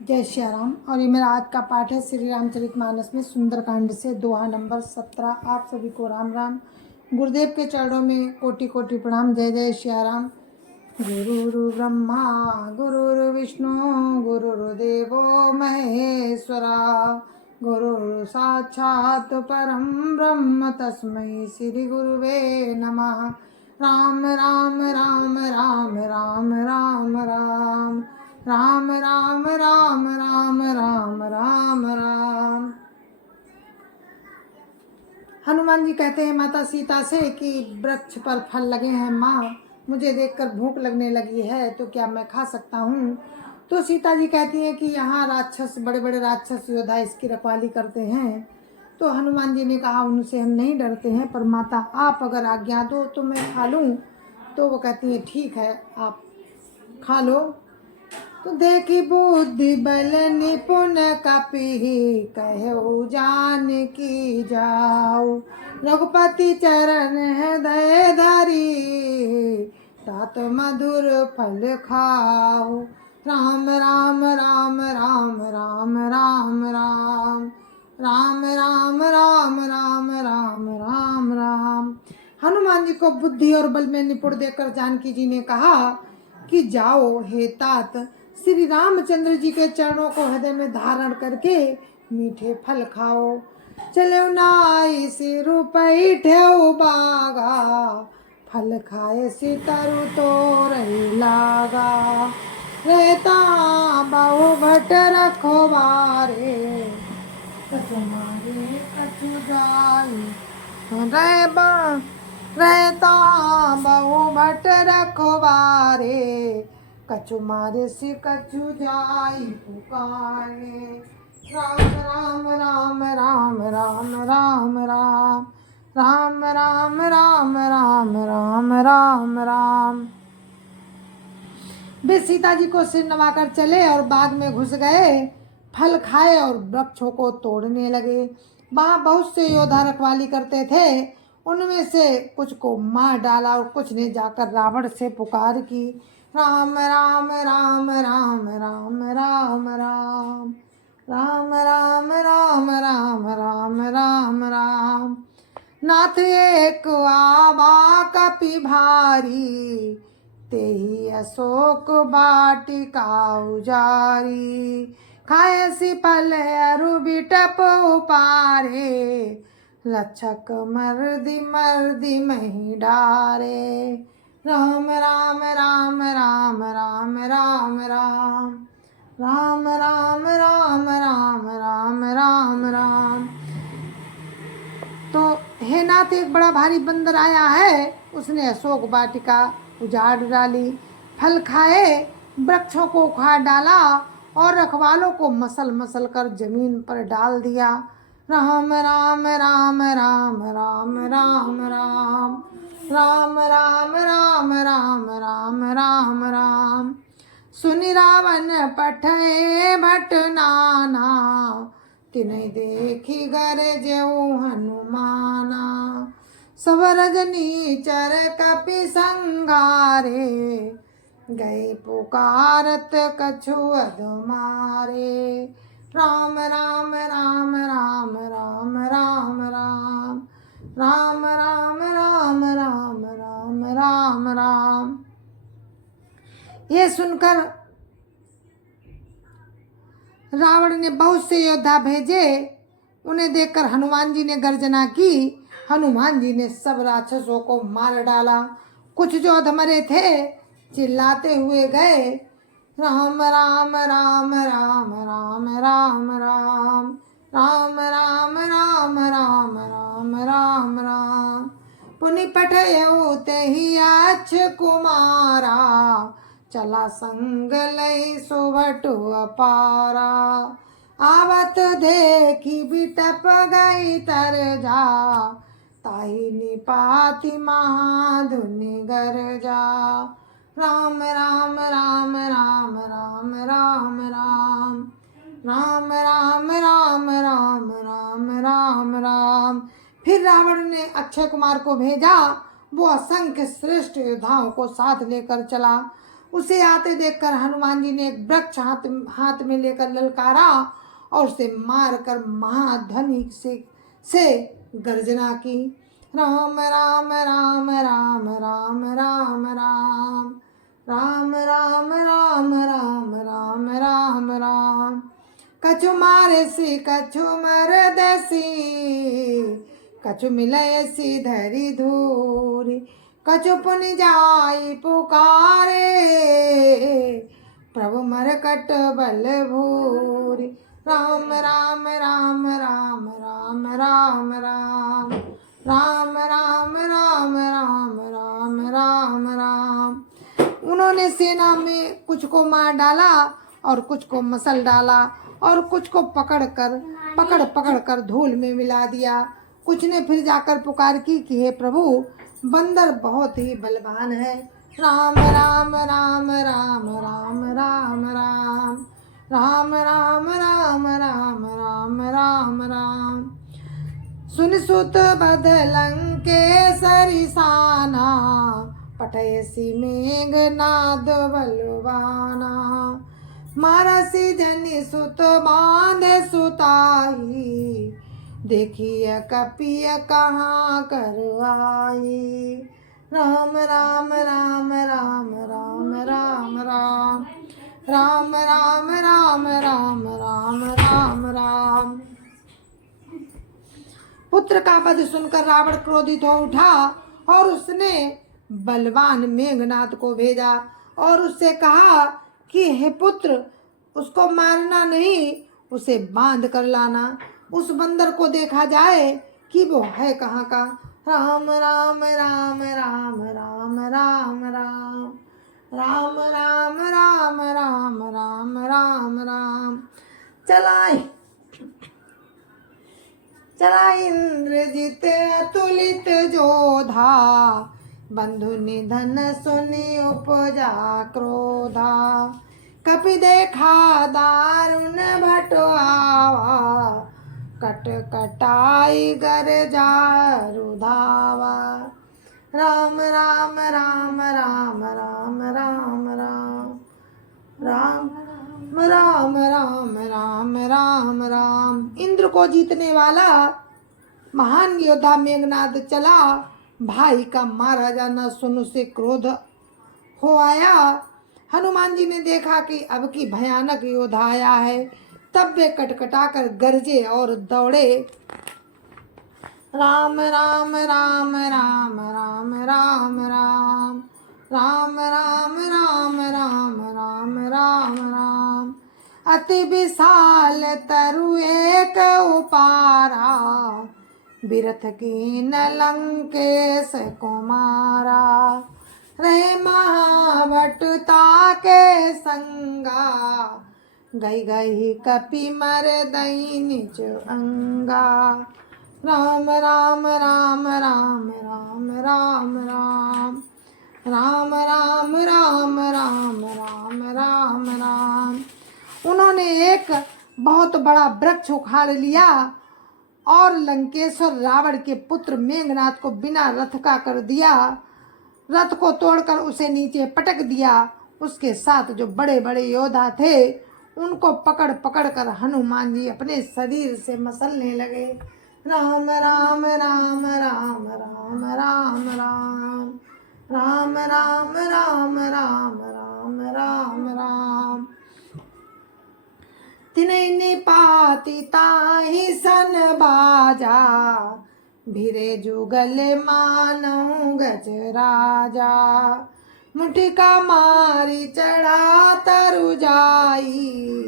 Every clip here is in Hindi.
जय श्री राम। और ये मेरा आज का पाठ है श्री रामचरितमानस में सुंदरकांड से दोहा नंबर 17। आप सभी को राम राम। गुरुदेव के चरणों में कोटि कोटि प्रणाम। जय जय श्री राम। गुरुर् ब्रह्मा गुरुर् विष्णु गुरुर्देवो महेश्वरा गुरुर् साक्षात् परं ब्रह्म तस्मै श्री गुरुवे नमः। राम राम राम राम राम राम राम राम राम राम राम राम राम राम। हनुमान जी कहते हैं माता सीता से कि वृक्ष पर फल लगे हैं माँ, मुझे देखकर भूख लगने लगी है, तो क्या मैं खा सकता हूँ? तो सीता जी कहती हैं कि यहाँ राक्षस, बड़े बड़े राक्षस योद्धा इसकी रखवाली करते हैं। तो हनुमान जी ने कहा उनसे हम नहीं डरते हैं, पर माता आप अगर आज्ञा दो तो मैं खा लूँ। तो वो कहती है ठीक है, आप खा लो। तो देखी बुद्धि बल निपुण कपि कहो जान की जाओ। रघुपति चरण हृदय धरी तात मधुर फल खाओ। राम राम राम राम राम राम राम राम राम राम राम राम राम राम। हनुमान जी को बुद्धि और बल में निपुण देखकर जानकी जी ने कहा कि जाओ हे तात, श्री रामचंद्र जी के चरणों को हृदय में धारण करके मीठे फल खाओ। चलो नाई सिर पैठो बागा, फल खाए से तरु तो रही लागा। रहता बहु भट रखो बारे, तुम्हारे कछु जाई रहता बहु भट रखवारे, कछु मारे से कछु जाई पुकारे। राम राम राम राम राम राम राम राम राम राम राम राम राम। वे सीता जी को सिर नवाकर चले और बाग में घुस गए। फल खाए और वृक्षों को तोड़ने लगे। वहाँ बहुत से योद्धा रखवाली करते थे, उनमें से कुछ को मार डाला और कुछ ने जाकर रावण से पुकार की। राम राम राम राम राम राम राम राम राम राम राम राम राम राम। नाथ एक आवा कपि भारी, तेहि अशोक वाटिका उजारी। खाए सी फल अरु बिटप उपारे, लक्षक मर्दी मर्दी मही डारे। राम राम राम राम राम राम राम राम राम राम राम राम राम राम। तो हे नाथ, एक बड़ा भारी बंदर आया है, उसने अशोक वाटिका उजाड़ डाली, फल खाए, वृक्षों को उखाड़ डाला और रखवालों को मसल मसल कर जमीन पर डाल दिया। राम राम राम राम राम राम राम राम राम राम राम राम राम राम। सुनि रावण पठे भट नाना, तिन्हि देखी गरजेउ हनुमाना। सब रजनी चर कपि संघारे, गए पुकारत कछु अधमारे। राम राम राम राम राम राम राम राम राम राम राम राम राम राम। ये सुनकर रावण ने बहुत से योद्धा भेजे। उन्हें देखकर हनुमान जी ने गर्जना की। हनुमान जी ने सब राक्षसों को मार डाला। कुछ जो अधमरे थे चिल्लाते हुए गए, राम राम राम राम राम राम राम राम राम राम राम राम राम राम। पुनि पठयउ तेहि अच्छ कुमारा, चला संग लई सुभटु अपारा। आवत देखी बिटप गई तर जा, ताहि निपाति महाधुनि गरजा। राम राम राम राम राम राम राम राम राम राम राम राम राम राम। फिर रावण ने अक्षय कुमार को भेजा। वो असंख्य श्रेष्ठ योद्धाओं को साथ लेकर चला। उसे आते देखकर हनुमान जी ने एक वृक्ष हाथ में लेकर ललकारा और उसे मार कर महाध्वनि से गर्जना की। राम राम राम राम राम राम राम राम राम राम राम राम राम राम। कछु मारे सी कछु मर देसी, कछु मिलय सी धरी धूरी, कछु पुन जाई पुकारे, प्रभु मरकट बल भूरी। राम राम राम राम राम राम राम राम राम राम राम राम राम राम। उन्होंने सेना में कुछ को मार डाला और कुछ को मसल डाला और कुछ को पकड़ पकड़ कर धूल में मिला दिया। कुछ ने फिर जाकर पुकार की कि हे प्रभु, बंदर बहुत ही बलवान है। राम राम राम राम राम राम राम राम राम राम राम राम राम राम। सुन सुत बदलंके सरिसाना, पठयसी मेघनाद बलवाना, मारसी जनि सुत बांधे सुताई, देखिए कपिय कहाँ कर आई। राम राम राम राम राम राम राम राम राम राम राम राम राम राम। पुत्र का वध सुनकर रावण क्रोधित हो उठा और उसने बलवान मेघनाद को भेजा और उससे कहा कि हे पुत्र, उसको मारना नहीं, उसे बांध कर लाना। उस बंदर को देखा जाए कि वो है कहाँ का। राम राम राम राम राम राम राम राम राम राम राम राम राम राम। चला इंद्रजित अतुलित जोधा, बंधु निधन सुनि उपजा क्रोधा, कपि देखा दारुण भटो आवा, कट कटाई गर जारु धावा। राम राम राम राम राम राम राम राम राम राम राम राम राम। इंद्र को जीतने वाला महान योद्धा मेघनाद चला। भाई का मारा जाना सुन उसे क्रोध हो आया। हनुमान जी ने देखा कि अब की भयानक योद्धा आया है, तब वे कटकटा कर गरजे और दौड़े। राम राम राम राम राम राम राम राम राम राम राम राम राम राम। अति विशाल तरु एक उपारा, बिरथ कीन लंकेश कुमारा, रहे महाभटता के संगा, गई गई कपि मर दई निज अंगा। राम राम राम राम राम राम राम राम राम राम राम राम राम राम। उन्होंने एक बहुत बड़ा वृक्ष उखाड़ लिया और लंकेश्वर रावण के पुत्र मेघनाद को बिना रथ का कर दिया। रथ को तोड़कर उसे नीचे पटक दिया। उसके साथ जो बड़े बड़े योद्धा थे उनको पकड़ पकड़ कर हनुमान जी अपने शरीर से मसलने लगे। राम राम राम राम राम राम राम राम राम राम राम राम राम राम। तिनहि निपाति ताहि सन बाजा, भिरे जुगल मानौ गज राजा, मुठिका मारी चढ़ा तरु जाई,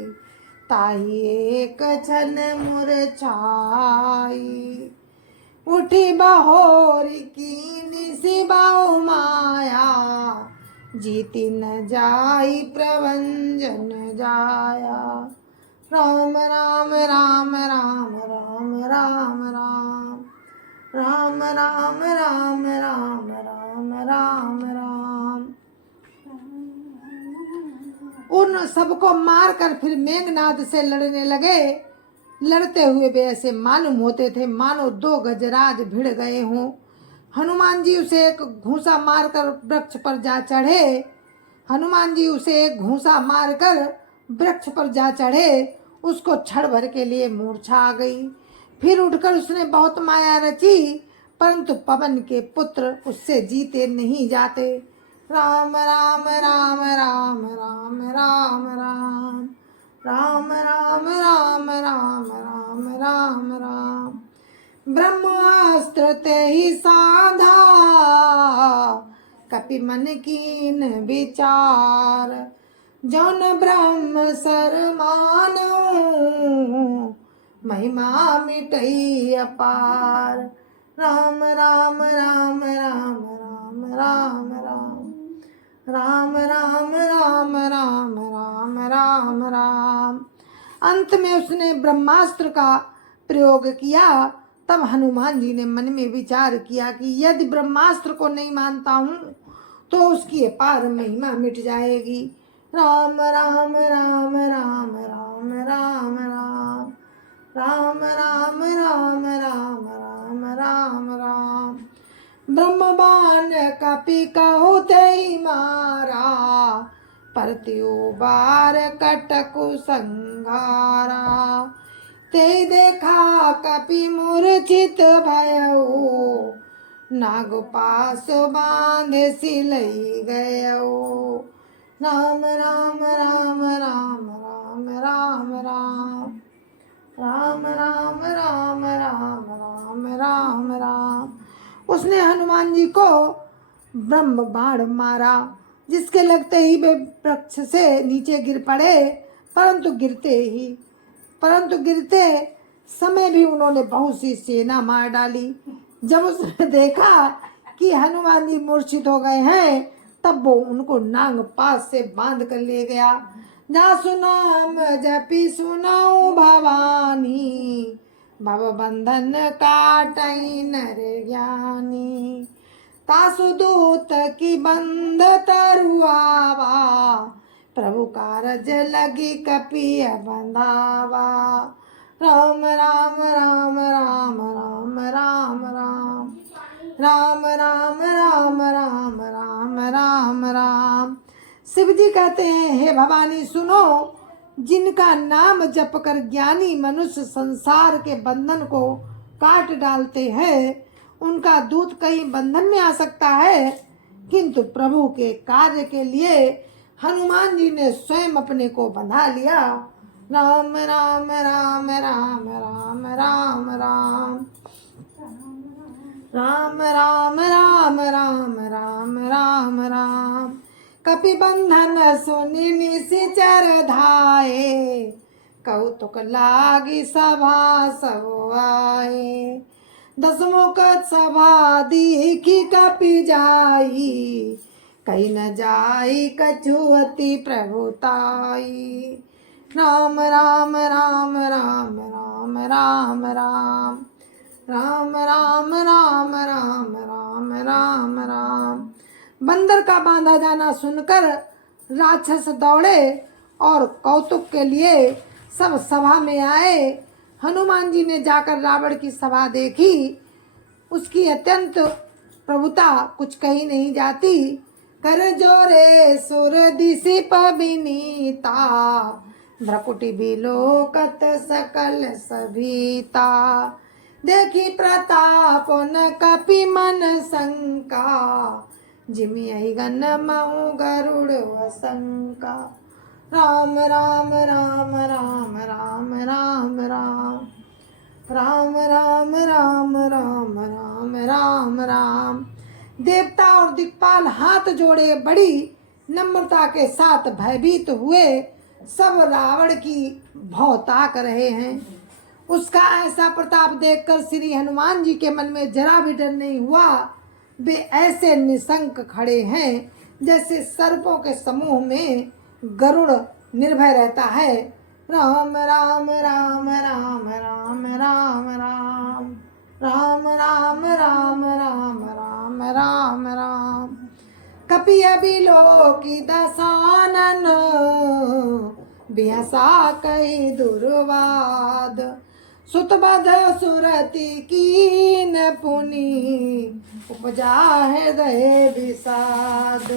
ताहि एक छन मूर्छाई। उठी बहोरी कीनी सिबाऊ माया, जीति न जाई प्रभंजन जाया। राम राम राम राम राम राम राम राम राम राम राम राम राम राम। उन सबको मारकर फिर मेघनाद से लड़ने लगे। लड़ते हुए वे ऐसे मालूम होते थे मानो दो गजराज भिड़ गए हों। हनुमान जी उसे एक घूंसा मारकर वृक्ष पर जा चढ़े। हनुमान जी उसे एक घूंसा मारकर वृक्ष पर जा चढ़े। उसको क्षण भर के लिए मूर्छा आ गई। फिर उठकर उसने बहुत माया रची, परंतु पवन के पुत्र उससे जीते नहीं जाते। राम राम राम राम राम राम राम राम राम राम राम राम राम राम। ब्रह्मास्त्र ते ही साधा, कपि मन कीन विचार। जौन ब्रह्म सर मानो, महिमा मिटई अपार। राम राम राम राम राम राम राम राम राम राम राम राम राम राम। अंत में उसने ब्रह्मास्त्र का प्रयोग किया। तब हनुमान जी ने मन में विचार किया कि यदि ब्रह्मास्त्र को नहीं मानता हूँ तो उसकी अपार महिमा मिट जाएगी। राम राम राम राम राम राम राम राम राम राम राम राम राम राम। ब्रह्मबाण कपि कहु तेहि मारा, परत्यु बार कटकु संघारा। ते देखा कपि मूर्छित भयउ, नागपाश बांध सिलई गयउ। राम राम राम राम राम राम राम राम राम राम राम राम राम राम। उसने हनुमान जी को ब्रह्म बाण मारा, जिसके लगते ही वे वृक्ष से नीचे गिर पड़े। परंतु गिरते समय भी उन्होंने बहुत सी सेना मार डाली। जब उसने देखा कि हनुमान जी मूर्छित हो गए हैं, तब वो उनको नाग पास से बांध कर ले गया। जासु नाम जपि सुनाऊ भवानी, भव बंधन काटई नर ज्ञानी। तासु दूत की बंध तरुआवा, प्रभु कारज लगी कपि बंधावा। राम राम राम राम राम राम राम राम राम राम राम राम राम राम। शिव जी कहते हैं, हे भवानी सुनो, जिनका नाम जप कर ज्ञानी मनुष्य संसार के बंधन को काट डालते हैं, उनका दूत कहीं बंधन में आ सकता है। किंतु प्रभु के कार्य के लिए हनुमान जी ने स्वयं अपने को बंधा लिया। राम राम राम राम राम राम राम राम राम राम राम राम राम राम। कपि बंधन सुनि निशिचर धाये, कौतुक लागी सभा सब आए। दसमुख सभा दीखी कपि जाई, कहीं न जाई कछुअति प्रभुताई। राम राम राम राम राम राम राम राम राम राम राम राम राम राम। बंदर का बांधा जाना सुनकर राक्षस दौड़े और कौतुक के लिए सब सभा में आए। हनुमान जी ने जाकर रावण की सभा देखी। उसकी अत्यंत प्रभुता कुछ कही नहीं जाती। कर जोरे सुर दिशि पबिनीता, भ्रकुटि बिलोकत सकल सभीता। देखी प्रताप न कपि मन शंका, जिमियहि गन महु गरुड़ वसंका। राम राम राम राम राम राम राम राम राम राम राम राम राम राम। देवता और दिक्पाल हाथ जोड़े बड़ी नम्रता के साथ भयभीत हुए सब रावण की भौ ताक रहे हैं। उसका ऐसा प्रताप देखकर श्री हनुमान जी के मन में जरा भी डर नहीं हुआ। वे ऐसे निशंक खड़े हैं जैसे सर्पों के समूह में गरुड़ निर्भय रहता है। राम राम राम राम राम राम राम राम राम राम राम राम राम राम। कपि अबिलोकी दसानन, बिहसा कही दुर्वाद। सुतबध सुरति कीन पुनि, उपजा हृदय विषाद।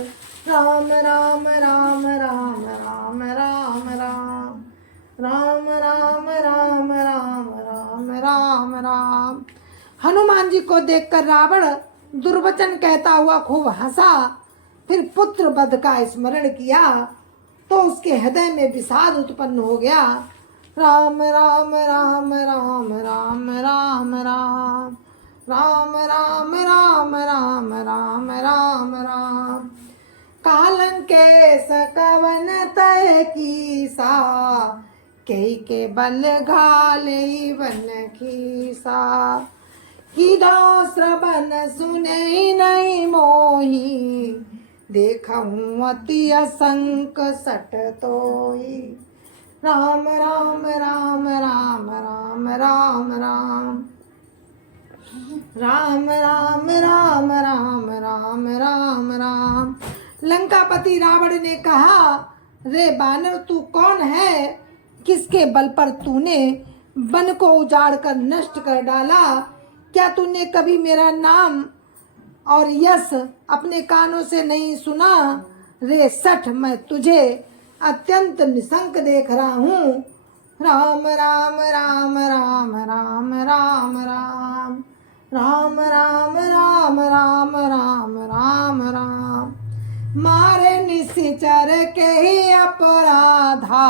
राम राम राम राम राम राम राम राम राम राम राम राम राम राम। हनुमान जी को देखकर रावण दुर्वचन कहता हुआ खूब हंसा। फिर पुत्र वध का स्मरण किया तो उसके हृदय में विषाद उत्पन्न हो गया। राम राम राम राम राम राम राम राम राम राम राम राम राम राम। कालंकेश कवन तय कीसा, के बल घाले वन खीसा। कीधौ श्रवण सुने नहीं मोही, देखऊँ अति असंक सट तोही। राम राम राम राम राम राम राम राम राम राम राम राम राम राम। लंकापति रावण ने कहा, रे बानर तू कौन है? किसके बल पर तूने वन को उजाड़ कर नष्ट कर डाला? क्या तूने कभी मेरा नाम और यश अपने कानों से नहीं सुना? रे सठ, मैं तुझे अत्यंत निशंक देख रहा हूँ। राम राम राम राम राम राम राम राम राम राम राम राम राम राम। मारे निश्चर के ही अपराधा,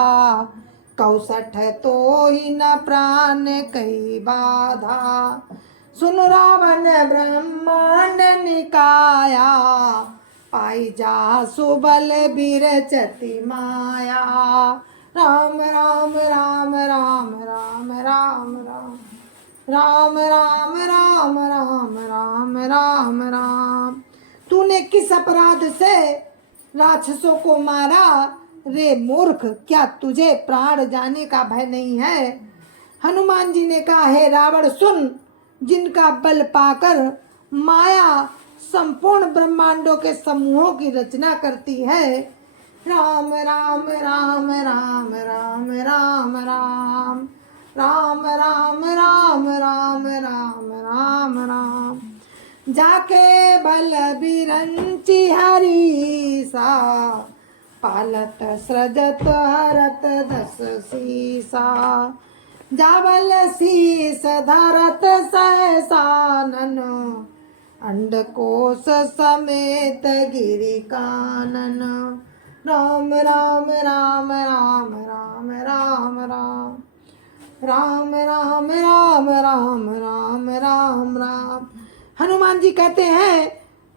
कौसठ तो ही न प्राण कई बाधा। सुन रावण ब्रह्मांड निकाया, पाई जा सुबल बिरचति माया। राम राम राम राम राम राम राम राम राम राम राम राम राम राम। तूने किस अपराध से राक्षसों को मारा? रे मूर्ख, क्या तुझे प्राण जाने का भय नहीं है? हनुमान जी ने कहा, हे रावण सुन, जिनका बल पाकर माया संपूर्ण ब्रह्मांडों के समूहों की रचना करती है। राम राम राम राम राम राम राम राम राम राम राम राम राम राम। जाके बल बिरंची हरीसा, पालत सृजत हरत दस सीसा। जावल शीस धरत सहसानन, अंडकोश समेत गिरि कानन। राम राम राम राम राम राम राम राम राम राम राम राम राम राम। हनुमान जी कहते हैं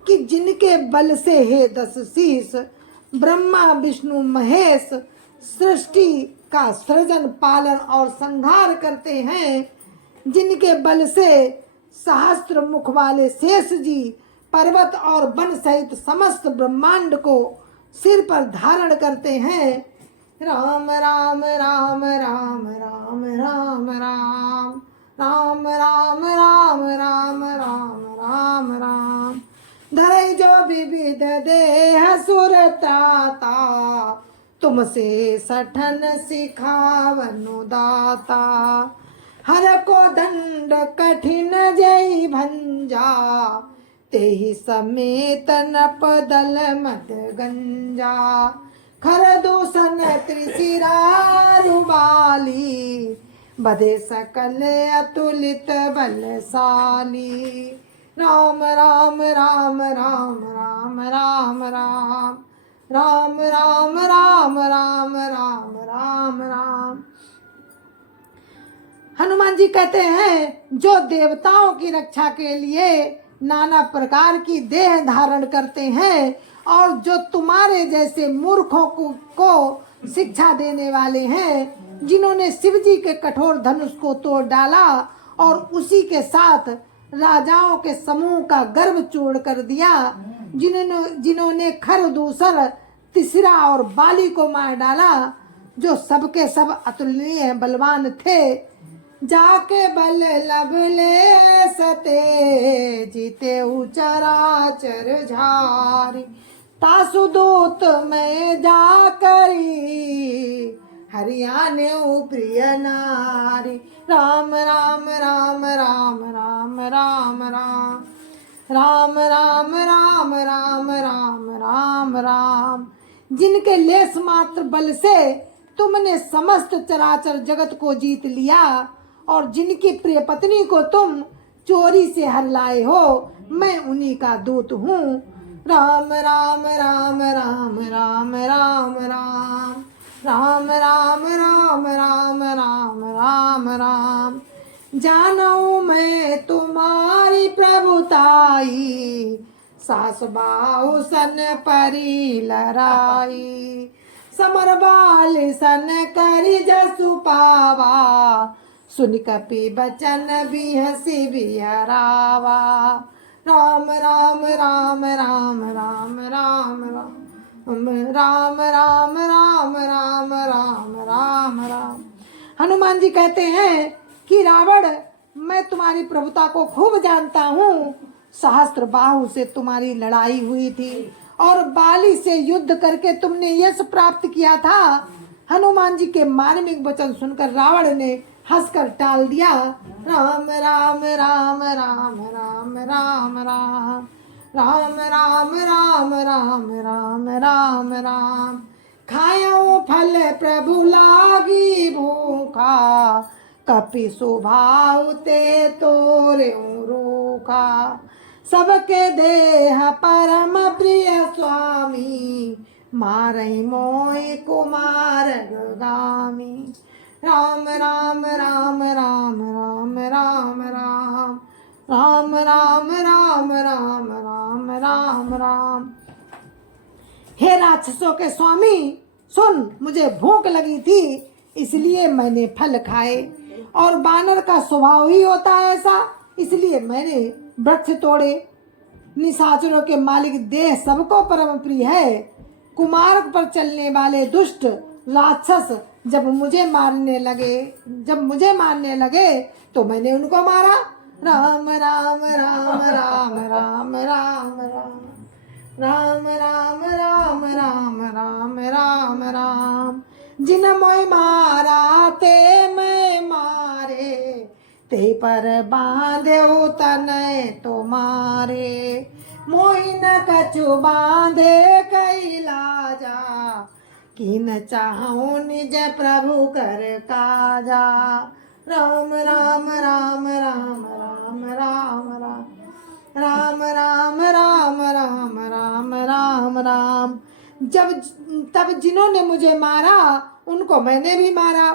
कि जिनके बल से हे दस शीस ब्रह्मा विष्णु महेश सृष्टि का सृजन पालन और संहार करते हैं, जिनके बल से सहस्त्र मुख वाले शेष जी पर्वत और वन सहित समस्त ब्रह्मांड को सिर पर धारण करते हैं। राम राम राम राम राम राम राम राम राम राम राम राम राम राम। धरई जो विविध देह सुरताता, तुमसे सठन सिखावनु दाता। हर को दंड कठिन जय भंजा, तेहि समेत नप दल मद गंजा। खर दूषण त्रिशिरा रुबाली, बधे सकल अतुलित बलशाली। राम राम राम राम राम राम राम राम राम राम राम राम राम राम। हनुमान जी कहते हैं, जो देवताओं की रक्षा के लिए नाना प्रकार की देह धारण करते हैं और जो तुम्हारे जैसे मूर्खों को शिक्षा देने वाले हैं, जिन्होंने शिव जी के कठोर धनुष को तोड़ डाला और उसी के साथ राजाओं के समूह का गर्व चूर्ण कर दिया, जिन्होंने खरदूसर तीसरा और बाली को मार डाला, जो सबके सब अतुलनीय बलवान थे। जाके बल लब ले सते, जीते चराचर झारी। तासुदूत में जा करी, हरियाणे प्रिय नारी। राम राम राम राम राम राम राम राम राम राम राम राम राम राम। जिनके लेस मात्र बल से तुमने समस्त चराचर जगत को जीत लिया और जिनकी प्रिय पत्नी को तुम चोरी से हर लाए हो, मैं उन्हीं का दूत हूँ। राम राम राम राम राम राम राम राम राम राम राम राम राम राम। जानू मैं तुम्हारी प्रभुताई, सास बाहु सन परी लड़ाई। समर बाल सन करी जसु पावा, सुन कपि बचन भी हसी भी हरावा। राम राम राम राम राम राम राम राम राम राम राम राम राम राम। हनुमान जी कहते हैं कि रावण, मैं तुम्हारी प्रभुता को खूब जानता हूँ। सहस्त्र बाहु से तुम्हारी लड़ाई हुई थी और बाली से युद्ध करके तुमने यश प्राप्त किया था। हनुमान जी के मार्मिक वचन सुनकर रावण ने हंसकर टाल दिया। राम राम राम राम राम राम राम राम राम राम राम राम राम राम। खायो फल प्रभु लागी भूखा, कपि स्वभाव ते तोरे रोका। सबके देह परम प्रिय स्वामी, मारई मोहि कुमार गामी। राम राम राम राम राम राम राम राम राम राम राम राम राम राम। हे राक्षसों के स्वामी, सुन, मुझे भूख लगी थी इसलिए मैंने फल खाए, और बानर का स्वभाव ही होता है ऐसा, इसलिए मैंने वृक्ष तोड़े। निशाचरों के मालिक देह सबको परम प्रिय है। कुमार्ग पर चलने वाले दुष्ट राक्षस जब मुझे मारने लगे तो मैंने उनको मारा। राम राम राम राम राम राम राम राम राम राम राम राम राम। जिन मोहि मारा ते मैं मारे, ते पर बांधे तनय तुम्हारे। मोहि न कछु बांधे कैलाजा, किन चाहूं निज प्रभु कर काजा। राम राम राम राम राम राम राम राम राम राम राम राम राम। तब जिन्होंने मुझे मारा उनको मैंने भी मारा।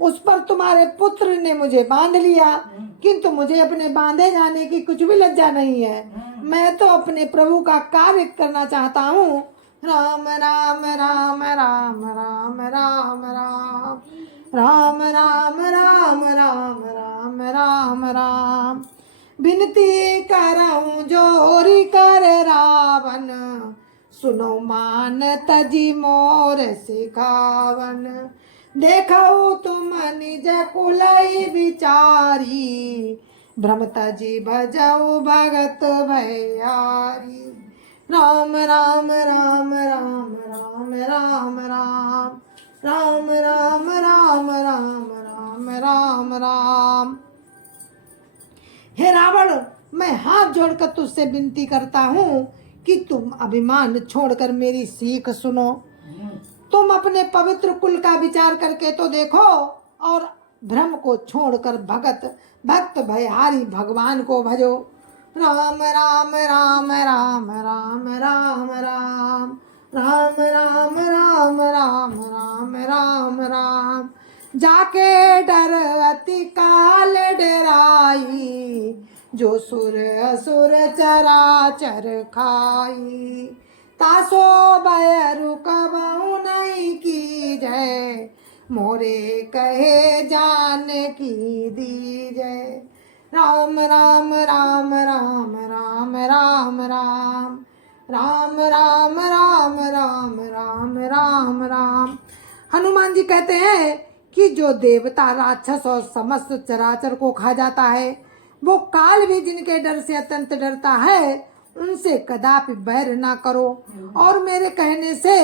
उस पर तुम्हारे पुत्र ने मुझे बांध लिया, किंतु मुझे अपने बांधे जाने की कुछ भी लज्जा नहीं है। मैं तो अपने प्रभु का कार्य करना चाहता हूँ। राम राम राम राम राम राम राम राम राम राम राम राम राम। विनती करऊं जोरी कर रावण, सुनो मान तजी मोर सिखावन। देखो तुम निज कुलई विचारी, भ्रम तजी भजऊ भगत भयारी। राम राम राम राम राम राम राम राम राम राम राम राम राम राम। हे रावण, मैं हाथ जोड़कर तुझसे विनती करता हूँ कि तुम अभिमान छोड़कर मेरी सीख सुनो। तुम अपने पवित्र कुल का विचार करके तो देखो और भ्रम को छोड़कर भक्त भयहारी भगवान को भजो। राम राम राम राम राम राम राम राम राम राम राम राम राम राम। जाके डर अति काल डराई, जो सुर असुर चराचर खाई। तासो भय रुकबहु नहीं की जय, मोरे कहे जान की दी जय। राम राम राम राम राम राम राम राम राम राम राम राम राम राम। हनुमान जी कहते हैं कि जो देवता राक्षस और समस्त चराचर को खा जाता है, वो काल भी जिनके डर से अत्यंत डरता है, उनसे कदापि बैर ना करो और मेरे कहने से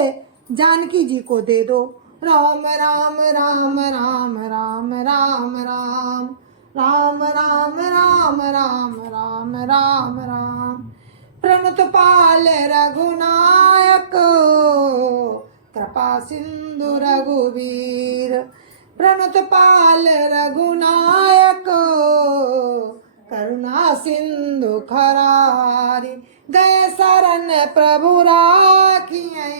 जानकी जी को दे दो। राम राम राम राम राम राम राम राम राम राम राम राम राम राम। सिंधु रघुवीर प्रणत पाल रघुनायक करुणा सिंधु खरारी गए शरण प्रभु राखियै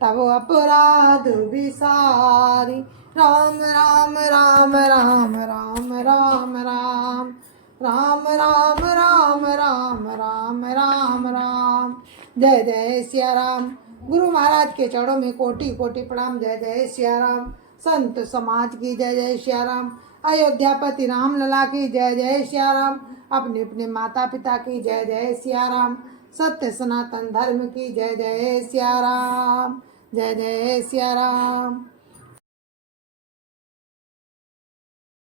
तब अपराध विसारी राम राम राम राम राम राम राम राम राम राम राम राम राम राम। जय जय सिया राम। गुरु महाराज के चरणों में कोटि कोटि प्रणाम। जय जय सिया राम। संत समाज की जय जय सिया राम। अयोध्यापति राम लला की जय जय सिया राम। अपने अपने माता पिता की जय जय सिया राम। सत्य सनातन धर्म की जय जय सिया राम। जय जय सिया राम।